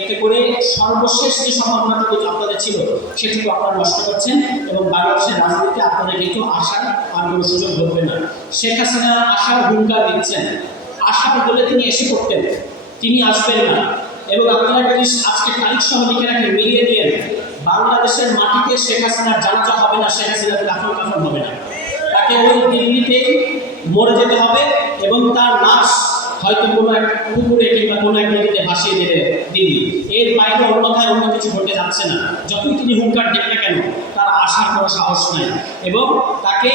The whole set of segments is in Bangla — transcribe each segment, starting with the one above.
এতে করে সর্বশেষ যে সম্ভাবনাটুকু আপনাদের ছিল সেটুকু আপনারা নষ্ট করছেন এবং বাংলাদেশের রাজনীতিতে আপনাদের কিন্তু আসার আর কোনো সুযোগ ঘটবে না। শেখ হাসিনা আসার হুঙ্কার দিচ্ছেন, আসার বলে তিনি এসে পড়তেন, তিনি আসবেন না। এবং আপনারা যদি আজকে তারিখ সহ লিখে রাখেন, মিলিয়ে দিয়েন, বাংলাদেশের মাটিতে শেখ হাসিনার জানাজা হবে না, শেখ হাসিনার দাফন কাফন হবে না, তাকে ওই দিল্লিতেই মরে যেতে হবে এবং তার লাশ হয়তো কোনো এক পুকুরে কিংবা কোনো এক নদীতে ভাসিয়ে দেবে দিল্লি। এর বাইরে অন্যথায় অন্য কিছু ঘটে যাচ্ছে না। যতই তিনি হুঙ্কার দেন না কেন, তার আসার কোনো সাহস নাই। এবং তাকে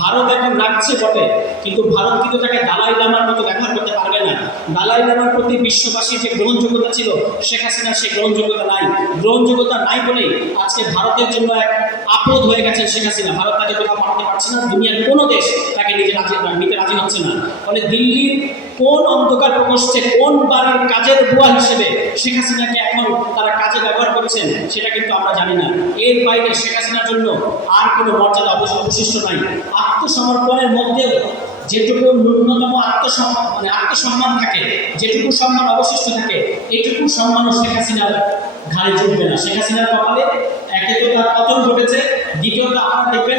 ভারত এখন রাখছে বটে, কিন্তু ভারত কিন্তু তাকে দালাই লামার মতো ব্যবহার করতে পারবে না। দালাই লামার প্রতি বিশ্ববাসীর যে গ্রহণযোগ্যতা ছিল, শেখ হাসিনার সেই গ্রহণযোগ্যতা নাই। গ্রহণযোগ্যতা নাই বলেই আজকে ভারতের জন্য এক আপদ হয়ে গেছেন শেখ হাসিনা। ভারত তাকে কোথাও পাঠাতে পারছে না, দুনিয়ার কোনো দেশ তাকে নিতে রাজি হচ্ছে না। ফলে দিল্লির কোন অন্ধকার প্রকোষ্ঠে কোন বাড়ির কাজের বুয়া হিসেবে শেখ হাসিনাকে এখন তারা কাজে ব্যবহার করছেন সেটা কিন্তু আমরা জানি না। এর বাইরে শেখ হাসিনার জন্য আর কোনো মর্যাদা অবশিষ্ট নাই। আত্মসমর্পণের মধ্যেও যেটুকু ন্যূনতম আত্মসম্মান থাকে, যেটুকু সম্মান অবশিষ্ট থাকে, এটুকু সম্মানও শেখ হাসিনার ঘাড়ে চলবে না। শেখ হাসিনার কপালে একে তো তার পতন ঘটেছে, দ্বিতীয়ত আপনারা দেখবেন